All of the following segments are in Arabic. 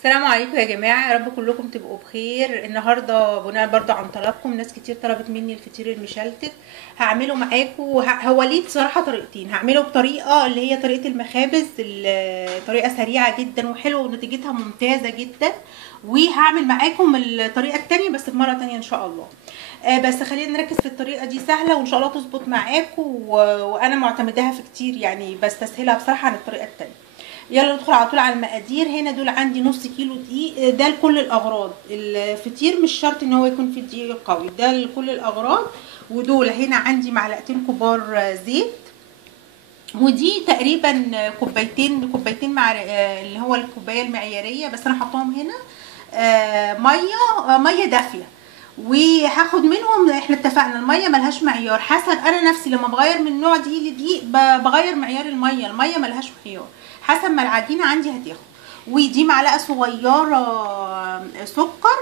السلام عليكم يا جماعه، يا رب كلكم تبقوا بخير. النهارده بناء برضو عن طلبكم، ناس كتير طلبت مني الفطير المشلتت. هعمله معاكم. هو ليه بصراحه طريقتين. هعمله بطريقه اللي هي طريقه المخابز، طريقه سريعه جدا وحلوه ونتيجتها ممتازه جدا. وهعمل معاكم الطريقه التانية بس في مره تانية ان شاء الله. بس خلينا نركز في الطريقه دي، سهله وان شاء الله تظبط معاكم، وانا معتمداها في كتير يعني، بستسهلها بصراحه عن الطريقه التانية. يلا ندخل على طول على المقادير. هنا دول عندي نص كيلو دقيق، ده لكل الاغراض. الفطير مش شرط ان هو يكون فيه دقيق قوي، ده لكل الاغراض. ودول هنا عندي معلقتين كبار زيت، ودي تقريبا كوبايتين مع اللي هو الكوبايه المعياريه، بس انا حطاهم هنا ميه دافيه. وهاخد منهم، احنا اتفقنا الميه ملهاش معيار، حسب انا نفسي لما بغير من نوع دقيق لدقيق بغير معيار الميه ملهاش معيار، حسب ما العجينه عندي هتاخد. ودي معلقه صغيره سكر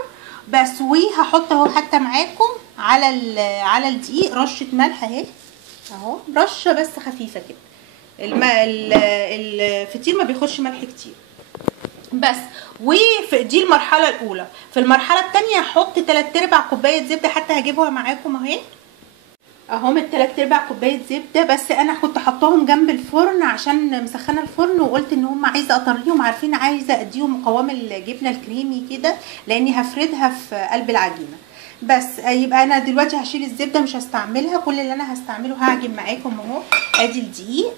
بس. وهحط اهو حتى معاكم على الدقيق رشه ملح اهي، اهو رشه بس خفيفه كده. الفطير ما بياخدش ملح كتير بس. ودي المرحله الاولى. في المرحله الثانيه هحط 3/4 كوبايه زبده، حتى هجيبها معاكم اهي اهم 3/4 كوبايه زبده. بس انا كنت حطاهم جنب الفرن عشان مسخنه الفرن، وقلت ان هم عايزه اطريهم، عارفين، عايزه اديهم قوام الجبنه الكريمي كده، لاني هفردها في قلب العجينه. بس يبقى انا دلوقتي هشيل الزبده، مش هستعملها. كل اللي انا هستعمله هعجن معاكم اهو. ادي الدقيق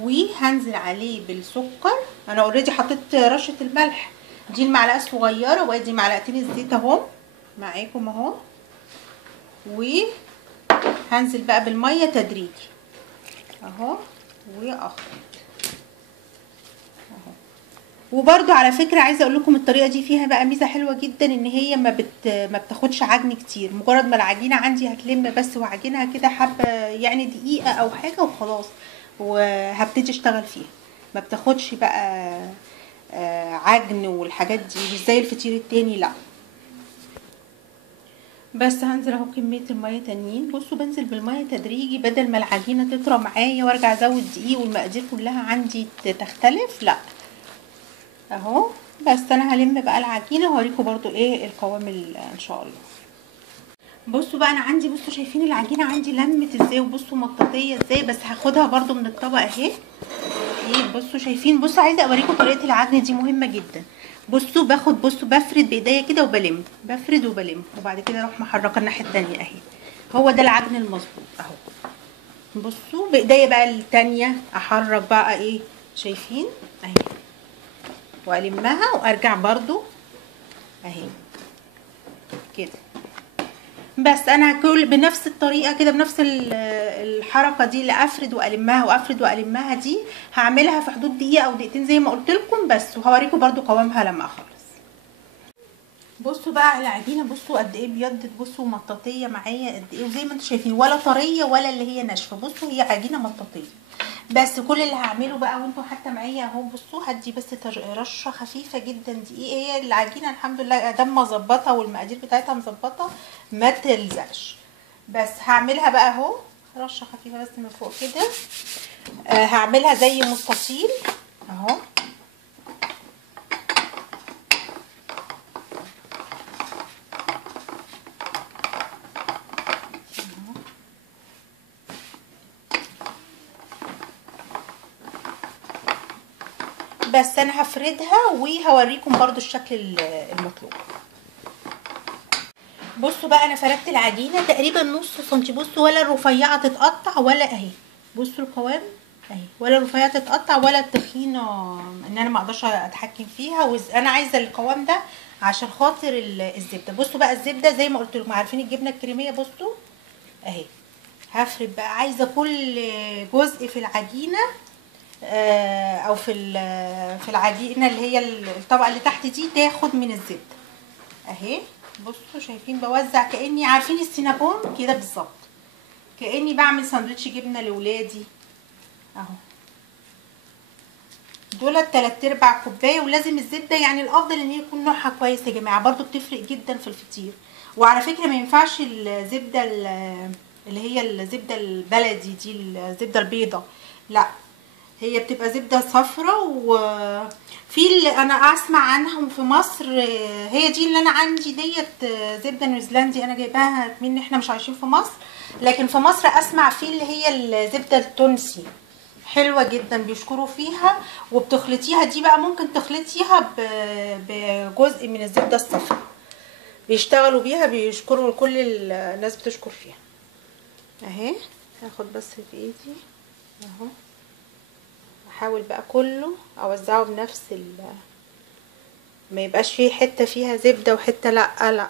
وهنزل عليه بالسكر. انا اوريدي حطيت رشه الملح، دي المعلقه الصغيره، وادي معلقتين الزيت اهو معاكم اهو. وهنزل بقى بالميه تدريجي اهو واخلط اهو. وبرده على فكره عايزه اقول لكم الطريقه دي فيها بقى ميزه حلوه جدا، ان هي ما بتاخدش عجن كتير. مجرد ما العجينه عندي هتلم بس وعجنها كده حبه يعني دقيقه او حاجه وخلاص، وهبتدي اشتغل فيها. ما بتاخدش بقى عجن والحاجات دي، مش زي الفطير التاني، لا. بس هنزل اهو كميه الميه تانيين. بصوا بنزل بالميه تدريجي بدل ما العجينه تطرى معايا وارجع ازود دقيق والمقادير كلها عندي تختلف، لا اهو. بس انا هلم بقى العجينه وهوريكم برضو ايه القوام ان شاء الله. بصوا بقى انا عندي، بصوا شايفين العجينه عندي لمت ازاي، وبصوا مطاطيه ازاي. بس هاخدها برضو من الطبق اهي. ايه بصوا شايفين، بصوا عايزه اوريكم طريقه العجن دي مهمه جدا. بصوا باخد، بصوا بفرد بايديا كده وبلم، بفرد وبلم، وبعد كده اروح محركه الناحيه التانية اهي. هو ده العجن المظبوط اهو. بصوا بايديا بقى التانية احرك بقى ايه، شايفين اهي، والمها وارجع برضو اهي كده. بس انا كل بنفس الطريقه كده، بنفس الحركه دي اللي افرد والمها وافرد والمها دي، هعملها في حدود دقيقه او دقيقتين زي ما قلت لكم بس. وهوريكم برضو قوامها لما اخلص. بصوا بقى على العجينه، بصوا قد ايه بيضت، بصوا مطاطيه معايا قد ايه، وزي ما انتم شايفين ولا طريه ولا اللي هي ناشفه. بصوا هي عجينه مطاطيه. بس كل اللي هعمله بقى وانتوا حتى معايا اهو، بصوا هدي بس رشه خفيفه جدا دقيق. هي العجينه الحمد لله ادام مظبطه والمقادير بتاعتها مظبطه ما تلزقش. بس هعملها بقى اهو رشه خفيفه بس من فوق كده. هعملها زي مستطيل اهو. بس انا هفردها وهوريكم برضو الشكل المطلوب. بصوا بقى انا فردت العجينه تقريبا نص سنتي. بصوا ولا الرفيعه تتقطع ولا اهي، بصوا القوام اهي، ولا الرفيعه تتقطع ولا التخينه ان انا ما اقدرش اتحكم فيها. انا عايزه القوام ده عشان خاطر الزبده. بصوا بقى الزبده زي ما قلت لكم، عارفين الجبنه الكريميه، بصوا اهي. هفرد بقى، عايزه كل جزء في العجينه او في العجينه اللي هي الطبقه اللي تحت دي تاخد من الزبده اهي. بصوا شايفين بوزع كاني، عارفين السينابون كده بالظبط، كاني بعمل ساندوتش جبنه لاولادي اهو. دول 3/4 كوبايه. ولازم الزبده يعني الافضل ان هي يكون نوعها كويس يا جماعه، برضو بتفرق جدا في الفطير. وعلى فكره ما ينفعش الزبده اللي هي الزبده البلدي دي، الزبده البيضه، لا، هي بتبقى زبده صفراء، وفي اللي انا اسمع عنهم في مصر، هي دي اللي انا عندي ديت زبده نيوزيلندي، انا جايباها من احنا مش عايشين في مصر، لكن في مصر اسمع في اللي هي الزبده التونسي حلوه جدا بيشكروا فيها، وبتخلطيها دي بقى ممكن تخلطيها بجزء من الزبده الصفراء، بيشتغلوا بيها، بيشكروا، كل الناس بتشكر فيها. اهي هاخد بس في ايدي اهو، احاول بقى كله اوزعه بنفس ما يبقاش فيه حته فيها زبده وحته لا،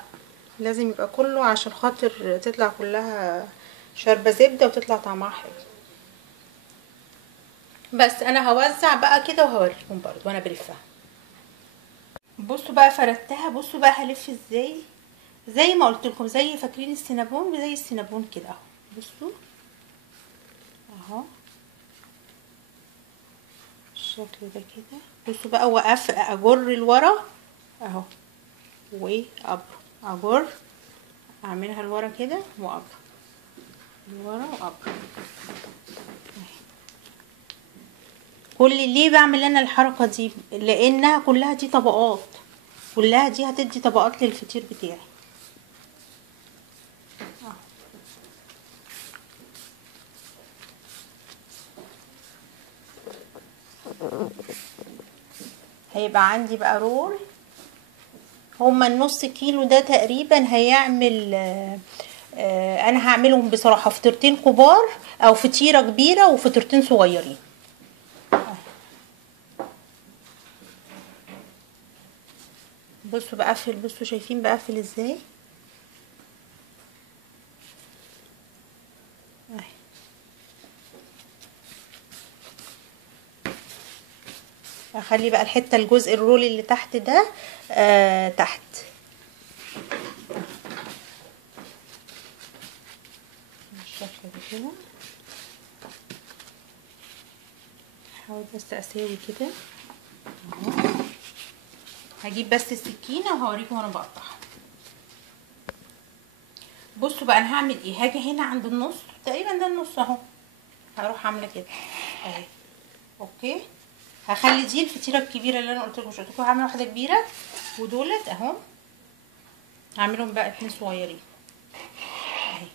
لازم يبقى كله عشان خاطر تطلع كلها شاربه زبده وتطلع طعمها حلو. بس انا هوزع بقى كده وهوريكم برضو وانا بلفها. بصوا بقى فردتها، بصوا بقى هلف ازاي، زي ما قلت لكم، زي فاكرين السينابون، زي السينابون كده اهو. بصوا اهو بالشكل ده كده. بصوا بقى وقف اجر لورا اهو، اجر، اعملها لورا كده واجر لورا واجر. كل ليه بعمل انا الحركه دي؟ لانها كلها دي طبقات، كلها دي هتدي طبقات للفطير بتاعي. هيبقى عندي بقى رول، هما النص كيلو ده تقريبا هيعمل انا هعملهم بصراحه فطيرتين كبار او فطيره كبيره وفطيرتين صغيرين. بصوا بقفل، بصوا شايفين بقفل ازاي اهي. اخلي بقى الحته الجزء الرول اللي تحت ده تحت بالشكل ده كده. هحاول بس اساوي كده اهو. هجيب بس السكينه وهوريكم وانا بقطعها. بصوا بقى انا هعمل ايه، هاجي هنا عند النص تقريبا ده النص اهو، هروح عامله كده اهي. اوكي، هخلي دي الفطيره الكبيره اللي انا قلت لكم، مش قلت لكم هعمل واحده كبيره، ودولت اهو هعملهم بقى 2 صغيرين اهي.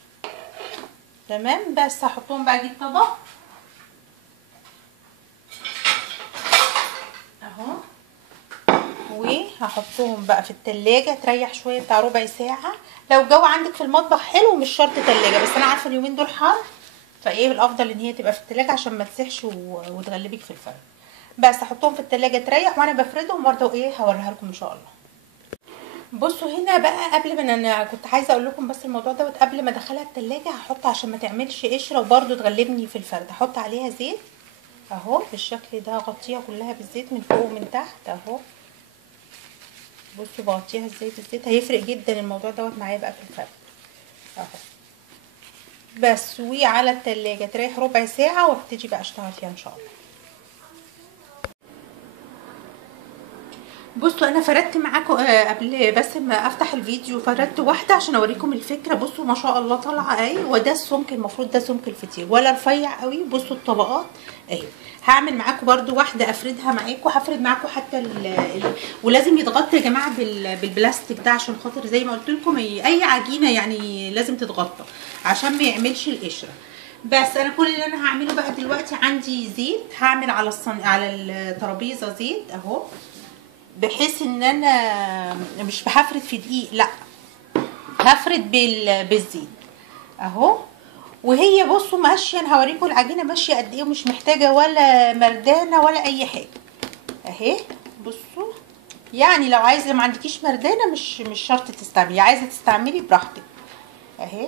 تمام، بس هحطهم بقى، اجيب طبق اهو، وهحطهم بقى في التلاجة تريح شويه بتاع ربع ساعه. لو الجو عندك في المطبخ حلو مش شرط تلاجة، بس انا عارفه اليومين دول حر، فايه الافضل ان هي تبقى في التلاجة عشان ما تسيحش وتغلبك في الفرن. بس هحطهم في التلاجة تريح، وانا بفردهم برده ايه هوريها لكم ان شاء الله. بصوا هنا بقى، قبل ما انا كنت عايزه اقول لكم بس الموضوع دوت، قبل ما ادخلها التلاجة هحط عشان ما تعملش قشره وبرده تغلبني في الفرد، هحط عليها زيت اهو بالشكل ده، اغطيها كلها بالزيت من فوق ومن تحت اهو. بصوا بغطيها الزيت هيفرق جدا الموضوع دوت معايا بقى في الفرد اهو. بس وعلى التلاجة تريح ربع ساعه وابتدي بقى اشتغل فيها ان شاء الله. بصوا انا فردت معاكم قبل بس ما افتح الفيديو، فردت واحده عشان اوريكم الفكره. بصوا ما شاء الله طالعه اهي، وده السمك المفروض ده سمك الفطير، ولا رفيع قوي. بصوا الطبقات اهي. هعمل معاكم برده واحده افردها معاكم، هفرد معاكم حتى ولازم يتغطى يا جماعه بالبلاستيك ده، عشان خاطر زي ما قلت لكم اي عجينه يعني لازم تتغطى عشان ما يعملش القشره. بس انا كل اللي انا هعمله بقى دلوقتي، عندي زيت هعمل على الترابيزه زيت اهو، بحيث ان انا مش هفرد في دقيق، لا هفرد بالزيت اهو. وهي بصوا ماشيه، انا هوريكم العجينه ماشيه قد ايه، ومش محتاجه ولا مردانه ولا اي حاجه اهي. بصوا يعني لو عايزه ما عندكيش مردانه مش شرط تستعملي، عايزه تستعملي براحتك اهي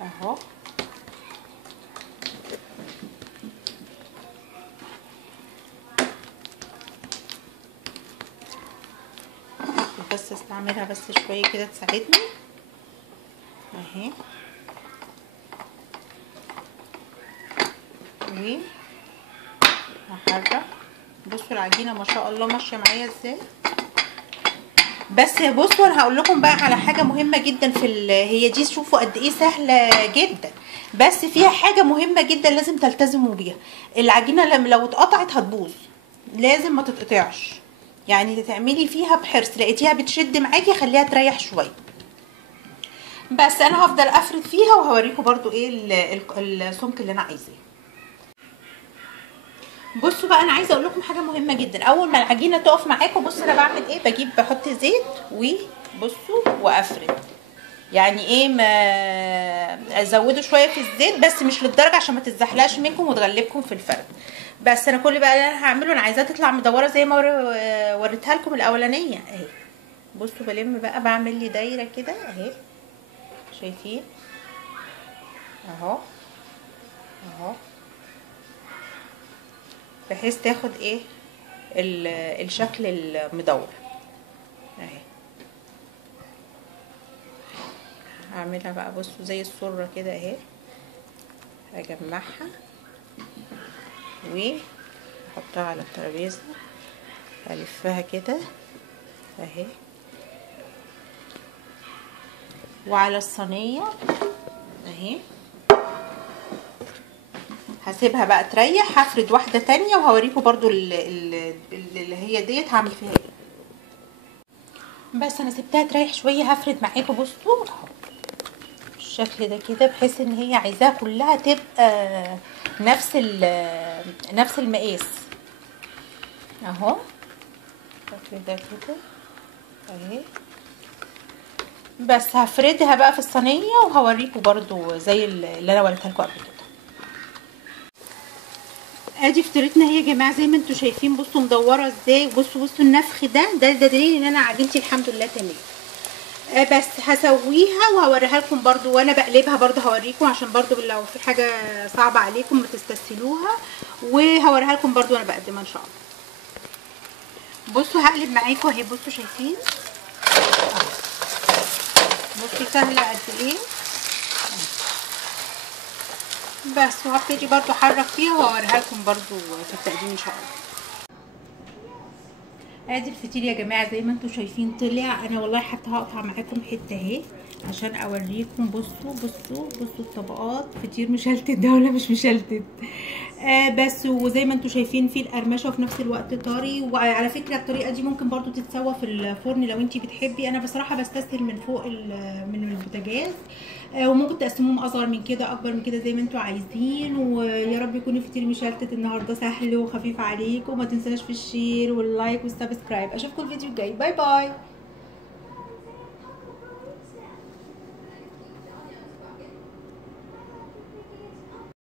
اهو. بس استعملها بس شويه كده تساعدني اهي. هحرك. بصوا العجينه ما شاء الله ماشيه معايا ازاي. بس بصوا انا هقول لكم بقى على حاجه مهمه جدا هي دي، شوفوا قد ايه سهله جدا. بس فيها حاجه مهمه جدا لازم تلتزموا بيها، العجينه لو اتقطعت هتبوظ، لازم ما تتقطعش، يعني تعملي فيها بحرص، لقيتيها بتشد معاكي خليها تريح شويه. بس انا هفضل افرد فيها وهوريكم برضو ايه السمك اللي انا عايزاه. بصوا بقى انا عايزه اقول لكم حاجه مهمه جدا، اول ما العجينه تقف معاكم بصوا انا بعمل ايه، بحط زيت وبصوا وافرد، يعني ايه ما ازوده شويه في الزيت بس مش للدرجه عشان ما تتزحلقش منكم وتغلبكم في الفرد. بس انا كل بقى اللي انا هعمله، انا عايزاها تطلع مدوره زي ما وريتها لكم الاولانيه اهي. بصوا بلم بقى، بعمل لي دايره كده اهي، شايفين اهو اهو، بحيث تاخد ايه الشكل المدور اهي. هعملها بقى بصوا زي السره كده اهي، هجمعها واحطها على الترابيزه، الفها كده اهي، وعلى الصينيه اهي. هسيبها بقى تريح، هفرد واحده تانية وهوريكم برضو اللي هي ديت هعمل فيها ايه. بس انا سبتها تريح شويه، هفرد معاكم بصوا اهو بالشكل ده كده، بحيث ان هي عايزاها كلها تبقى نفس المقاس اهو بالشكل ده كده اهي. بس هفردها بقى في الصينيه وهوريكم برضو زي اللي انا وريتها لكم قبل كده. ادي فطيرتنا اهي يا جماعه زي ما انتم شايفين، بصوا مدوره ازاي، بصوا النفخ ده دليل ان انا عجينتي الحمد لله تمام. بس هسويها وهوريها لكم برضو وانا بقلبها، برضو هوريكم عشان برضو لو في حاجه صعبه عليكم ما تستسهلوها، وهوريها لكم برضو وانا بقدمها ان شاء الله. بصوا هقلب معاكم اهي، بصوا شايفين بصوا سهله قد ايه. بس وهبتدي برضو احرك فيها واوريها لكم برضو في التقديم ان شاء الله. ادي الفطير يا جماعه زي ما انتم شايفين طلع، انا والله حتى هقطع معاكم حته اهي عشان اوريكم. بصوا الطبقات، فطير مشلتت ده ولا مش مشلتت؟ بس وزي ما انتم شايفين في القرمشه وفي نفس الوقت طري. وعلى فكره الطريقه دي ممكن برضو تتسوى في الفرن لو انت بتحبي، انا بصراحه بستسهل من فوق من البوتاجاز. وممكن تقسموهم اصغر من كده اكبر من كده زي ما انتم عايزين. ويا رب يكون الفطير مشلتت النهارده سهل وخفيف عليكم، وما تنساش في الشير واللايك والسبسكرايب. اشوفكم الفيديو الجاي، باي باي.